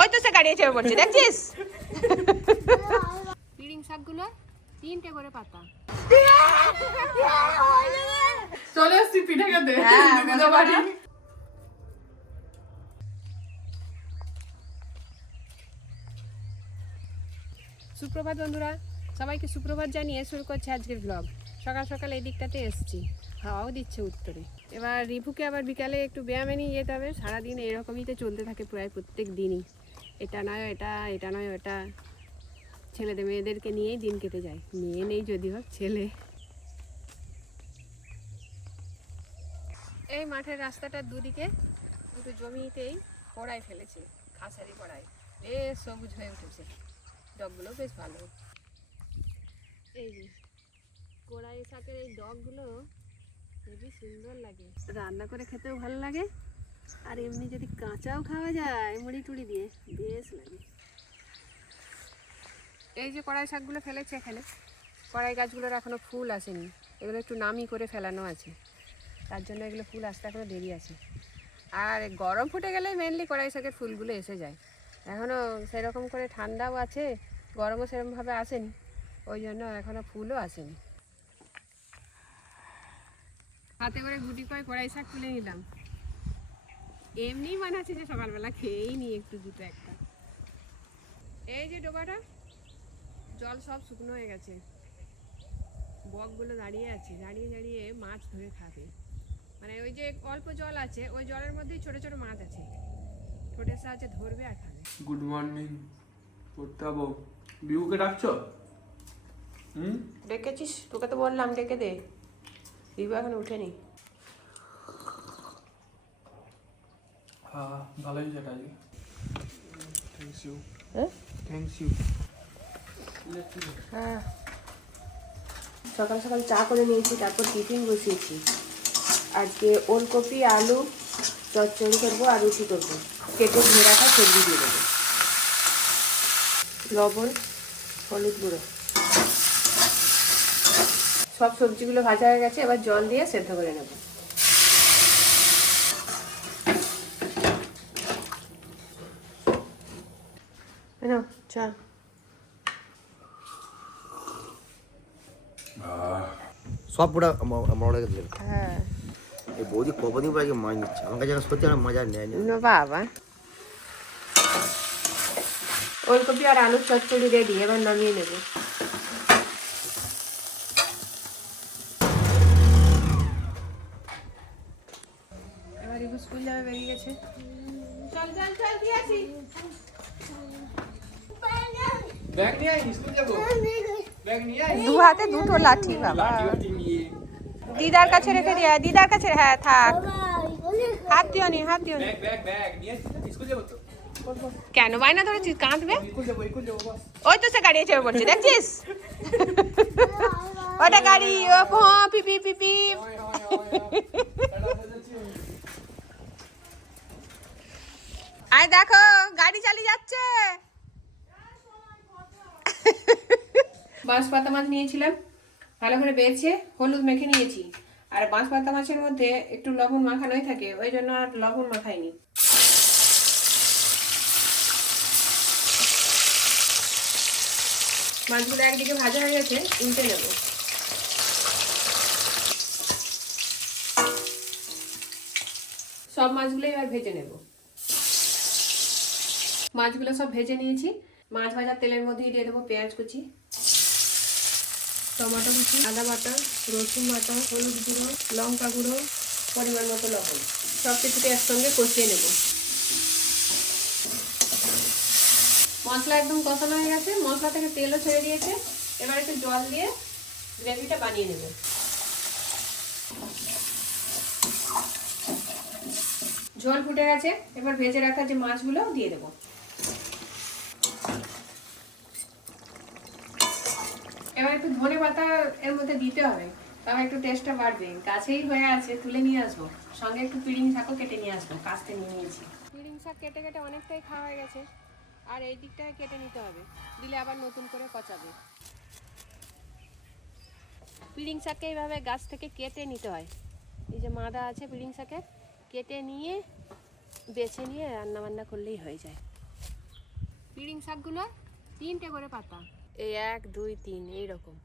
ওই তো সে গাড়ি চেপে পড়ছে, দেখছিস? পিড়িং শাকগুলো 3টে করে পাতা। চলে আসছি পিঠে খেতে। সুপ্রভাত বন্ধুরা, সবাইকে সুপ্রভাত জানিয়ে শুরু করছে আজকের ব্লগ। সকাল সকাল এই দিকটাতে এসছি, হাওয়াও দিচ্ছে উত্তরে। এবার রিপুকে আবার বিকালে একটু ব্যায়ামে নিয়ে যেতে হবে। সারাদিন এরকমই তো চলতে থাকে প্রায় প্রত্যেক দিনই, এটা নয় এটা, এটা নয় ওটা। ছেলেদের মেয়েদেরকে নিয়েই দিন কেটে যায়। মেয়ে নেই যদিও, ছেলে। এই মাঠের রাস্তাটার দুদিকে দুটো জমিতেই কড়াই ফেলেছে, খাসারি কড়াই, বেশ সবুজ হয়ে উঠেছে। ডগগুলো বেশ ভালো। এই যে কড়াই শাকের এই ডগগুলো খুবই সুন্দর লাগে, রান্না করে খেতেও ভালো লাগে, আর এমনি যদি কাঁচাও খাওয়া যায় মুড়ি টুড়ি দিয়ে, বেশ লাগে। এই যে কড়াই শাকগুলো ফেলেছে এখানে, কড়াই গাছগুলোর এখনো ফুল আসেনি, এগুলো একটু নামি করে ফেলানো আছে, তার জন্য এগুলো ফুল আসতে এখনো দেরি আছে। আর গরম ফুটে গেলে মেনলি কড়াই শাকের ফুলগুলো এসে যায়। এখনও সেরকম করে ঠান্ডাও আছে, গরমও সেরকমভাবে আসেনি, ওই জন্য এখনও ফুলও আসেনি। হাতে করে গুটি করে কড়াই শাক তুলে নিলাম। এমনিই মনে হচ্ছে যে সকালবেলা খেয়েই নি একটু দুটো একটা। এই যে ডোবাটা, জল সব শুকনো হয়ে গেছে, বকগুলো দাঁড়িয়ে আছে, দাঁড়িয়ে দাঁড়িয়ে মাছ ধরে খাবে। মানে ওই যে অল্প জল আছে, ওই জলের মধ্যেই ছোট ছোট মাছ আছে, ঠোঁটের সাহায্যে ধরবে আর খাবে। Good morning. পড়তে হবো। বিউকে ডাকছো? ডেকেছিস? তোকে তো বললাম ডেকে দে, বিবু এখন উঠেনি। হ্যাঁ, ভালোই যেটা আজকে। Thanks you. হ্যাঁ থ্যাংকস ইউ। হ্যাঁ, সকাল সকাল চা করে নিয়েছি, তারপর টিফিন বসিয়েছি। আজকে ওলকপি আলু চচ্চড়ি করবো আর রুটি করবো। কেটে ধুয়ে রাখা সবজি দিয়ে দেবো, লবণ হলুদ গুঁড়ো। সব সবজিগুলো ভাজা হয়ে গেছে, এবার জল দিয়ে সেদ্ধ করে নেব। চা। সবটা আমরা দিলেন। হ্যাঁ এই বৌদি কদিন পর আগে মাছ নিচ্ছে, আমার কাছে সত্যি আমার মজা নেয় না। বাবা, ওলকপি আর আলুর চচ্চড়ি রেডি, এবার নামিয়ে নেব। এবার রিভু স্কুল যাবে, বেরিয়ে গেছে। চল চল চল, দিয়ে আসি। ব্যাগ নিয়ে আই, স্কুল যাবো। ব্যাগ নিয়ে আই। দু হাতে দুটো লাঠি বাবা। দিদার কাছে রেখে দিয়া, দিদার কাছে। হ্যাঁ থাক, হাত দিও নি, হাত দিও নি। ব্যাগ ব্যাগ ব্যাগ নিয়ে স্কুল যাবো তো। কেন বায়না ধরেছিস? কাঁদবে? স্কুল যাবো বস। ওই তো সে গাড়ি চেপে পড়ছে, দেখছিস? ওটা গাড়ি, ও পিপি পিপি। আয় দেখো, গাড়ি চালিয়ে যাচ্ছে। বাঁশপাতা মাছ নিয়েছিলাম, ভালো করে বেছে হলুদ মেখে নিয়েছি। আর বাঁশপাতা মাছের মধ্যে একটু লবণ মাখানোই থাকে, ওই জন্য আর লবণ মাখাইনি। মাছগুলো একদিকে ভাজা হয়ে গেছে, উল্টে নেব। সব মাছগুলো এবার ভেজে নেব। মাছগুলো সব ভেজে নিয়েছি, মাছ ভাজার তেলের মধ্যেই দিয়ে দেবো পেঁয়াজ কুচি, টমেটো কুচি, আদা বাটা, রসুন বাটা, হলুদ গুঁড়ো, লঙ্কা গুঁড়ো, পরিমাণ মতো লবণ, সব কিছুকে একসঙ্গে কষিয়ে নেব। মশলা একদম কষানো হয়ে গেছে, মশলা থেকে তেলও ছেড়ে দিয়েছে। এবার একটু জল দিয়ে গ্রেভিটা বানিয়ে নেব। ঝোল ফুটে গেছে, এবার ভেজে রাখা যে মাছগুলো দিয়ে দেবো। এবার একটু ধনে পাতা এর মধ্যে দিতে হবে, তবে একটু টেস্টটা বাড়বে। গাছেই হয়ে আছে, তুলে নিয়ে আসবো। সঙ্গে একটু পিড়িং শাকও কেটে নিয়ে আসবো, কাটতে নিয়ে নিয়েছি। পিড়িং শাক কেটে কেটে অনেকটাই খাওয়া হয়ে গেছে, আর এই দিকটায় কেটে নিতে হবে, দিলে আবার নতুন করে পচাবে। পিড়িং শাককে এইভাবে গাছ থেকে কেটে নিতে হয়। এই যে মাদা আছে পিড়িং শাকের, কেটে নিয়ে বেছে নিয়ে রান্না বান্না করলেই হয়ে যায়। পিড়িং শাকগুলো 3টে করে পাতা, এই 1 2 3 এইরকম।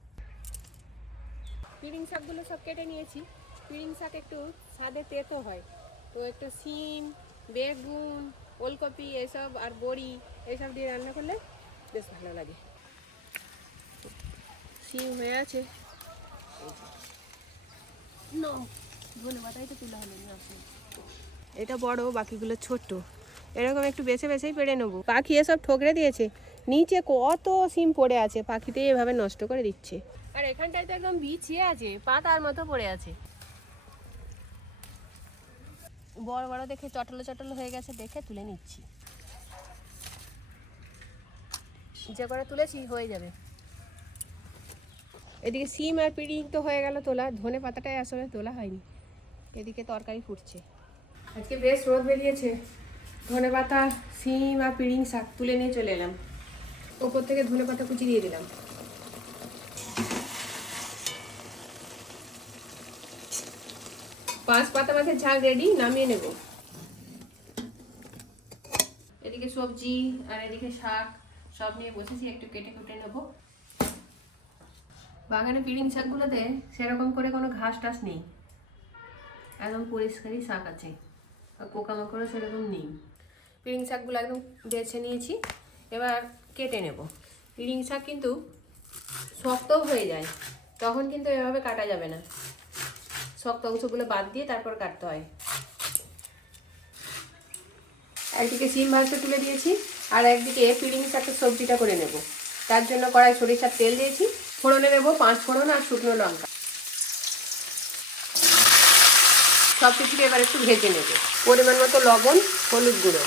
পিড়িং শাকগুলো সব কেটে নিয়েছি। পিড়িং শাক একটু স্বাদে তেতো হয়, তো একটু শিম, বেগুন, ওলকপি এসব আর বড়ি এসব দিয়ে রান্না করলে বেশ ভালো লাগে। শিম হয়ে আছে, ধনে পাতাই তো তুলা হলো না। এটা বড়, বাকিগুলো ছোট। এরকম একটু বেছে বেছেই পেড়ে নেবো। পাখি এসব ঠোকরে দিয়েছে, নিচে কত সিম পড়ে আছে, পাখিতে এভাবে নষ্ট করে দিচ্ছে। আর এখানটায় তো একদম বিছিয়ে আছে, পাতার মতো পড়ে আছে। বড় বড় দেখে চটল চটল হয়ে গেছে, দেখে তুলে নিচ্ছি। যে করে তুলেছি হয়ে যাবে। এদিকে সিম আর পিড়িং তো হয়ে গেল তোলা, ধনে পাতাটাই আসলে তোলা হয়নি। এদিকে তরকারি ফুটছে। আজকে বেশ রোদ বেরিয়েছে, ধনে পাতা, সিম আর পিড়িং শাক তুলে নিয়ে চলে এলাম। ওপর থেকে ধনে পাতা কুচি দিয়ে দিলাম। পাঁচ পাতা মাছের ঝাল রেডি, নামিয়ে নেব। এদিকে সবজি আর এদিকে শাক সব নিয়ে বসেছি, একটু কেটে কুটে নেব। বাগানে পিড়িং শাকগুলোতে সেরকম করে কোনো ঘাস টাস নেই, একদম পরিষ্কারই শাক আছে, আর পোকামাকড়ও সেরকম নেই। পিড়িং শাকগুলো একদম বেছে নিয়েছি, এবার কেটে নেব। পিড়িং শাক কিন্তু শক্তও হয়ে যায়, তখন কিন্তু এভাবে কাটা যাবে না, শক্ত অংশগুলো বাদ দিয়ে তারপর কাটতে হয়। একদিকে সিম ভাজতে তুলে দিয়েছি, আর একদিকে পিড়িং শাকের সবজিটা করে নেব। তার জন্য কড়াই সরিষার তেল দিয়েছি, ফোড়নে নেব 5 ফোড়ন আর শুকনো লঙ্কা। সব কিছুকে এবার একটু ভেজে নেব। পরিমাণ মতো লবণ, হলুদ গুঁড়ো।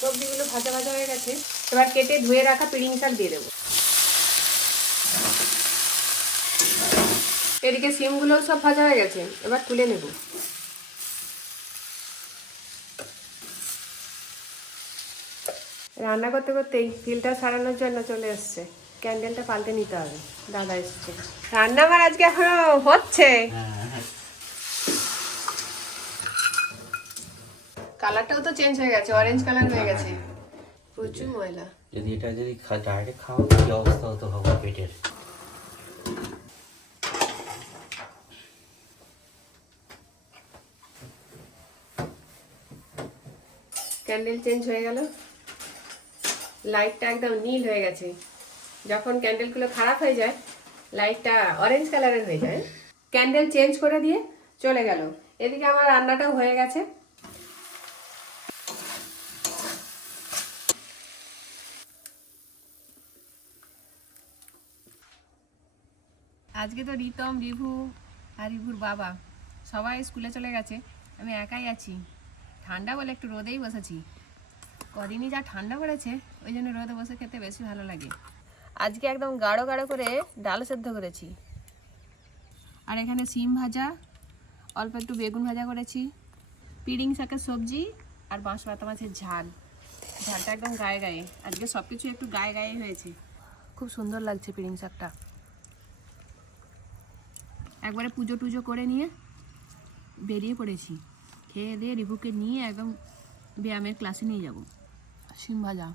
সবজিগুলো ভাজা ভাজা হয়ে গেছে, এবার কেটে ধুয়ে রাখা পিড়িং শাক দিয়ে দেবো। এদিকে সিমগুলো সব ভাজা হয়ে গেছে, এবার তুলে নেব। রান্না করতে করতেই ফিল্টার সারানোর জন্য চলে এসছে, ক্যান্ডেলটা পাল্টে নিতে হবে। দাদা এসছে। রান্না আমার আজকে এখনো হচ্ছে। কালারটাও তো চেঞ্জ হয়ে গেছে, অরেঞ্জ কালার হয়ে গেছে, প্রচুর ময়লা। যদি এটা যদি ডাইরেক্ট খাওয়া কি অবস্থা হতো হবে পেটের। ক্যান্ডেল চেঞ্জ হয়ে গেল, লাইটটা একদম নীল হয়ে গেছে। যখন ক্যান্ডেলগুলো খারাপ হয়ে যায় লাইটটা অরেঞ্জ কালারের হয়ে যায়। ক্যান্ডেল চেঞ্জ করে দিয়ে চলে গেল। এদিকে আমার রান্নাটাও হয়ে গেছে। আজকে তো রিতম, রিভু আর রিভুর বাবা সবাই স্কুলে চলে গেছে, আমি একাই আছি। ঠান্ডা বলে একটু রোদেই বসেছি। কদিনই যা ঠান্ডা পড়েছে, ওই জন্য রোদে বসে খেতে বেশি ভালো লাগে। আজকে একদম গাঢ় গাঢ় করে ডাল সেদ্ধ করেছি, আর এখানে সিম ভাজা, অল্প একটু বেগুন ভাজা করেছি, পিড়িং শাকের সবজি আর বাঁশপাতা মাছের ঝাল। ঝালটা একদম গায়ে গায়ে, আজকে সব কিছু একটু গায়ে গায়ে হয়েছে। খুব সুন্দর লাগছে পিড়িং শাকটা। একবারে পুজো টুজো করে নিয়ে বেরিয়ে পড়েছি। খেয়ে দিয়ে রিভুকে নিয়ে একদম ব্যায়ামের ক্লাসে নিয়ে যাব। সিম ভাজা,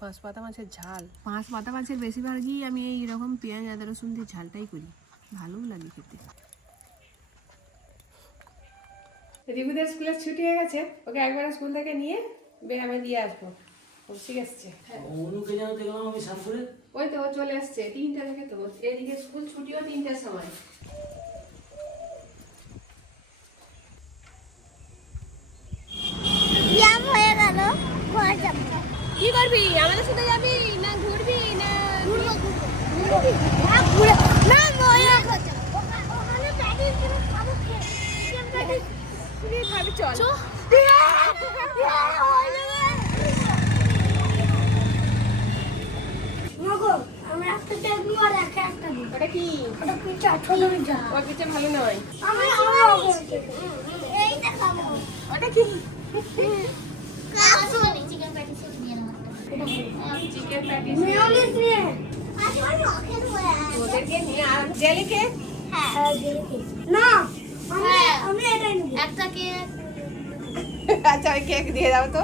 পাঁচপাতা মাছের ঝাল। পাঁচপাতা মাছের বেশিরভাগই আমি এইরকম পেঁয়াজ আদা রসুন দিয়ে ঝালটাই করি, ভালোও লাগে খেতে। রিভুদের স্কুলের ছুটি হয়ে গেছে, ওকে একবার স্কুল থেকে নিয়ে ব্যায়ামে দিয়ে আসবো। ও ঠিক আসছে। অনুকে জানো দেখলাম আমি সামপুরে। ওই তো ও চলে আসছে 3টা থেকে, তো এদিকে স্কুল ছুটিও 3টার সময়। কি করবি? আমাদের সাথে যাবি না ঘুরবি না? চল। ওটা কি? ওর পিঠে ভালো নয়। ওটা কি? Chicken patties. ওদেরকে নিয়ে আর জেলি কেক। না, আমি এটাই নেব। একটা কি আচ্ছা ওই কেক দিয়ে দাও তো।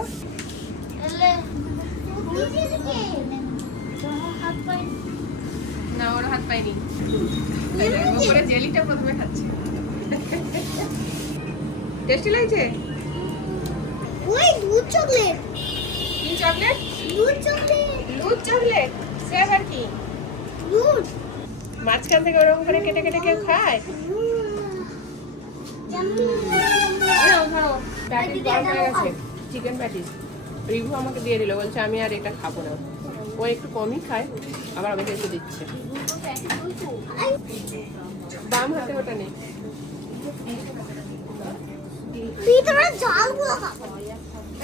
না ওর হাত পাইনি, ওপরে জেলিটা প্রথমে খাচ্ছে। টেস্টি লাগছে? ওই দুধ চকলেট, কি চকলেট? দুধ চকলেট, দুধ চকলেট। সে আবার কি? দুধ। মাঝখান থেকে ওরকম করে কেটে কেটে কেউ খায়? ধরো ধরো, প্যাটিস গরম হয়ে গেছে, চিকেন প্যাটিস। রিভু আমাকে দিয়ে দিল, বলছে আমি আর এটা খাবো না। ও একটু কমই খায়, আবার আমাকে একটু দিচ্ছে। বাম হাতে ওটা নেই। ভিতরে জল গুলো খাবো।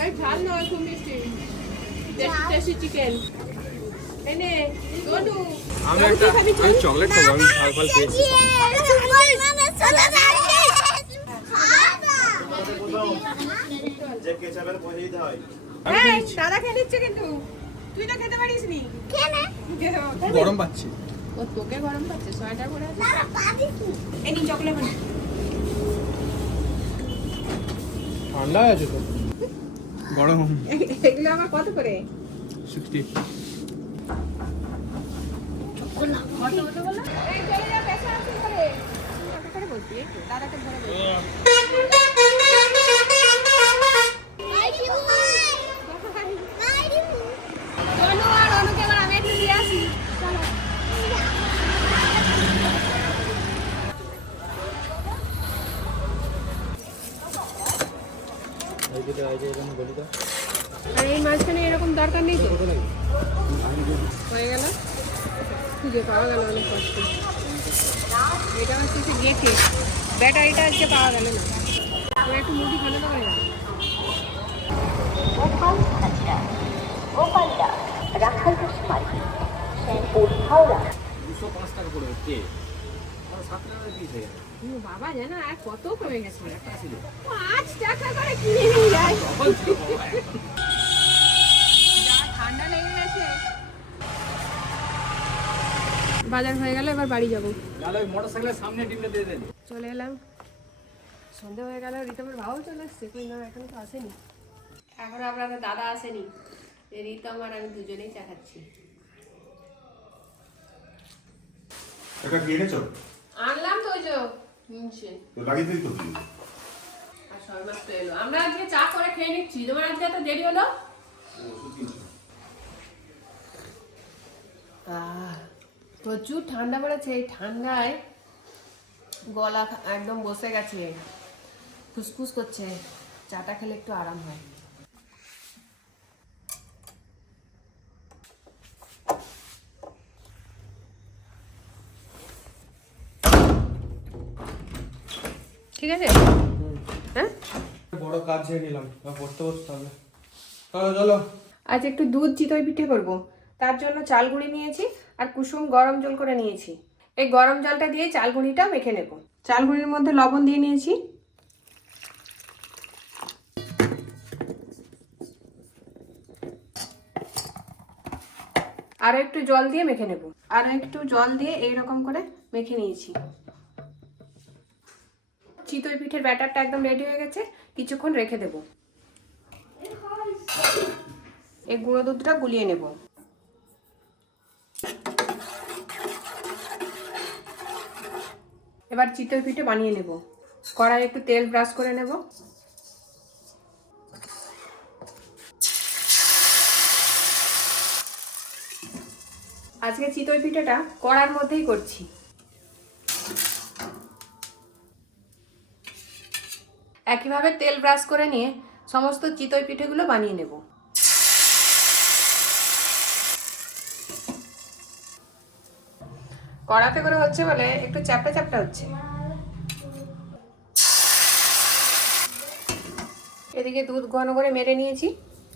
এই ঝাল নয়, খুব মিষ্টি। Tasty chicken. এনে গনু, আমি একটা আমি চকলেট খাবো, আমি ঝাল ফাল পেয়েছি। যে কেচাপের পয়সা দিতে হয়। এই দাদা খেয়ে নিচ্ছে কিন্তু তুই তো খেতে পারিস নি। গরম পাচ্ছি। ও তোকে গরম পাচ্ছে, সোয়েটার পরে আছে। এই নিন চকলেট বানি। ঠান্ডা আছে তো, গরম। এগুলো আমার কত করে? 60। এই চলে যা, পেছনে আছে করে। কত করে বলছি? দাদাকে ধরে বলছি। অনু আর অনুকে এবার আমি একটু দিয়ে আসি। চলো। আর এই মাঝখানে এরকম দরকার নেই তো? হয়ে গেল, খুঁজে পাওয়া গেল অনেক কষ্ট। এটা হচ্ছে গেটে, ব্যাটারিটা আজকে পাওয়া গেল না। আমার একটু মুদি খানো তো হয়ে গেল। বাবা জানো আর কত কমে গেছে, 5 টাকা করে কিনে নিয়ে যায়। ঠান্ডা লেগে গেছে। বাজার হয়ে গেল, এবার বাড়ি যাবো। মোটরসাইকেলের সামনে টিপে দিয়ে দেন। চলে এলাম, সন্ধে হয়ে গেল। রিতমের ভাবও চলে এসছে, কিন্তু এখন তো আসেনি। এখনো আপনাদের দাদা আসেনি। রিতম আর আমি দুজনেই চা খাচ্ছি। এটা কি এনেছো? আনলাম তো ওই যে নিচে। তো লাগিয়ে দিই তো। আর সবাই মাত্র এলো। আমরা আজকে চা করে খেয়ে নিচ্ছি, তোমার আজকে এত দেরি হলো? প্রচুর ঠান্ডা পড়েছে। এই ঠান্ডায় গলা একদম বসে গেছে, ফুসফুস করছে। চাটা খেলে একটু আরাম হয়। ঠিক আছে, হ্যাঁ বড় কাজ ছেড়ে নিলাম, পড়তে বসতে হবে। চলো চলো। আজ একটু দুধ চিতই পিঠে করব, তার জন্য চাল গুঁড়ি নিয়েছি আর কুসুম গরম জল করে নিয়েছি। এই গরম জলটা দিয়ে চাল গুঁড়িটা মেখে নেব। চাল গুঁড়ির মধ্যে লবণ দিয়ে নিয়েছি, আর একটু জল দিয়ে মেখে নেব। আর একটু জল দিয়ে এইরকম করে মেখে নিয়েছি। চিতই পিঠের ব্যাটারটা একদম রেডি হয়ে গেছে, কিছুক্ষণ রেখে দেব। এই গুঁড়ো দুধটা গুলিয়ে নেব। এবার চিতই পিঠে বানিয়ে নেব। কড়াই একটু তেল ব্রাশ করে নেব। আজকে চিতই পিঠেটা কড়ার মধ্যেই করছি। একইভাবে তেল ব্রাশ করে নিয়ে সমস্ত চিতই পিঠেগুলো বানিয়ে নেব। কড়াতে করে হচ্ছে বলে একটু চ্যাপটা চ্যাপটা হচ্ছে। এদিকে দুধ ঘন করে মেরে নিয়েছি,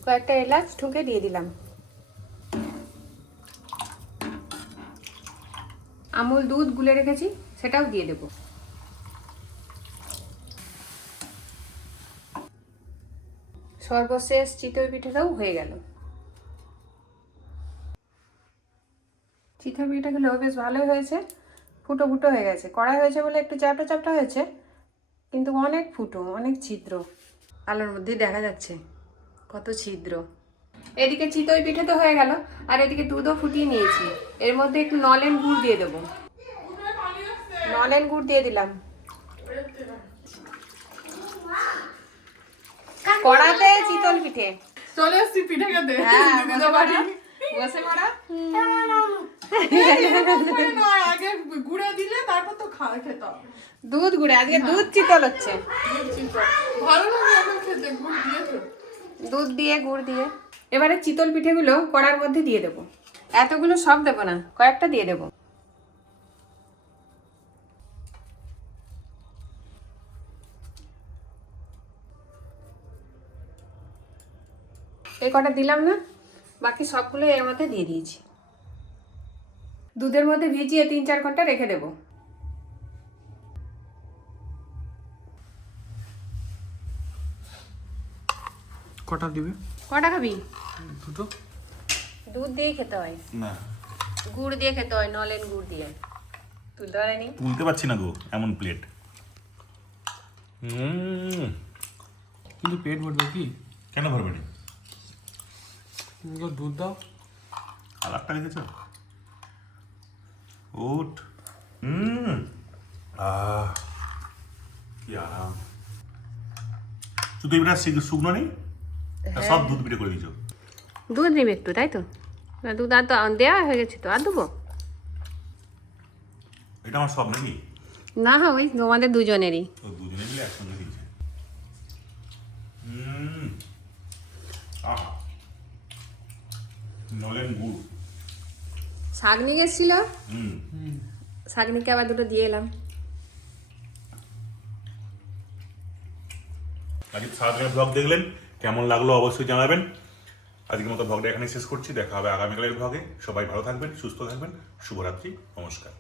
কয়েকটা এলাচ ঠুকে দিয়ে দিলাম। আমুল দুধ গুলে রেখেছি, সেটাও দিয়ে দেব। সর্বশেষ চিতই পিঠেটাও হয়ে গেল। চিতই পিঠেগুলো বেশ ভালোই হয়েছে, ফুটো ফুটো হয়ে গেছে। কড়াই হয়েছে বলে একটু চ্যাপটা চ্যাপটা হয়েছে, কিন্তু অনেক ফুটো, অনেক ছিদ্র। আলোর মধ্যেই দেখা যাচ্ছে কত ছিদ্র। এদিকে চিতই পিঠে তো হয়ে গেল, আর এদিকে দুধও ফুটিয়ে নিয়েছি। এর মধ্যে একটু নলেন গুড় দিয়ে দেবো। নলেন গুড় দিয়ে দিলাম। কড়াতে চিতল পিঠে। চলে এসছি পিঠে খেতে। হ্যাঁ, বসে পড়া। নয়, আগে গুঁড়ে দিলে তারপর তো খেতে হবে। দুধ গুড়ে, আজকে দুধ চিতল হচ্ছে। ভালো লাগে এখন খেতে, গুড় দিয়ে তো। দুধ দিয়ে গুড় দিয়ে। এবারে চিতল পিঠেগুলো কড়ার মধ্যে দিয়ে দেবো। এতগুলো সব দেবো না, কয়েকটা দিয়ে দেবো। এই কটা দিলাম না, বাকি সবগুলো এর মধ্যে দিয়ে দিয়েছি। দুধের মধ্যে ভিজিয়ে 3-4 ঘন্টা রেখে দেবো। কটা দিবে? কটা খাবি? দুটো। দুধ দিয়ে খেতে হয়, না গুড় দিয়ে খেতে হয়, নলেন গুড় দিয়ে। তুলতে পারেনি? তুলতে পারছি না গো, এমন প্লেট। কিন্তু পেট ভরবে কি? কেন ভরবে না? দুধ দাও। কালারটা দেখেছো? উঠ। কি আরাম। শুধু এবার শুকনো নেই, আর সব দুধ পিঠে করে দিয়েছো। দুধ নিবে একটু, তাই তো? না, দুধ আর তো দেওয়া হয়ে গেছে, তো আর দেবো এটা আমার সব নাকি? না? ওই তোমাদের দুজনেরই। তো দুজনে মিলে একসঙ্গে দিয়েছে। আহা, নলেন গুড়। শাকনি গেছিল, হুম। শাকনিকে আবার দুটো দিয়ে এলাম। আজকে সারাদিনের ব্লগ দেখলেন, কেমন লাগলো অবশ্যই জানাবেন। আজকের মতো ব্লগটা এখানে শেষ করছি, দেখা হবে আগামীকালের ব্লগে। সবাই ভালো থাকবেন, সুস্থ থাকবেন। শুভরাত্রি, নমস্কার।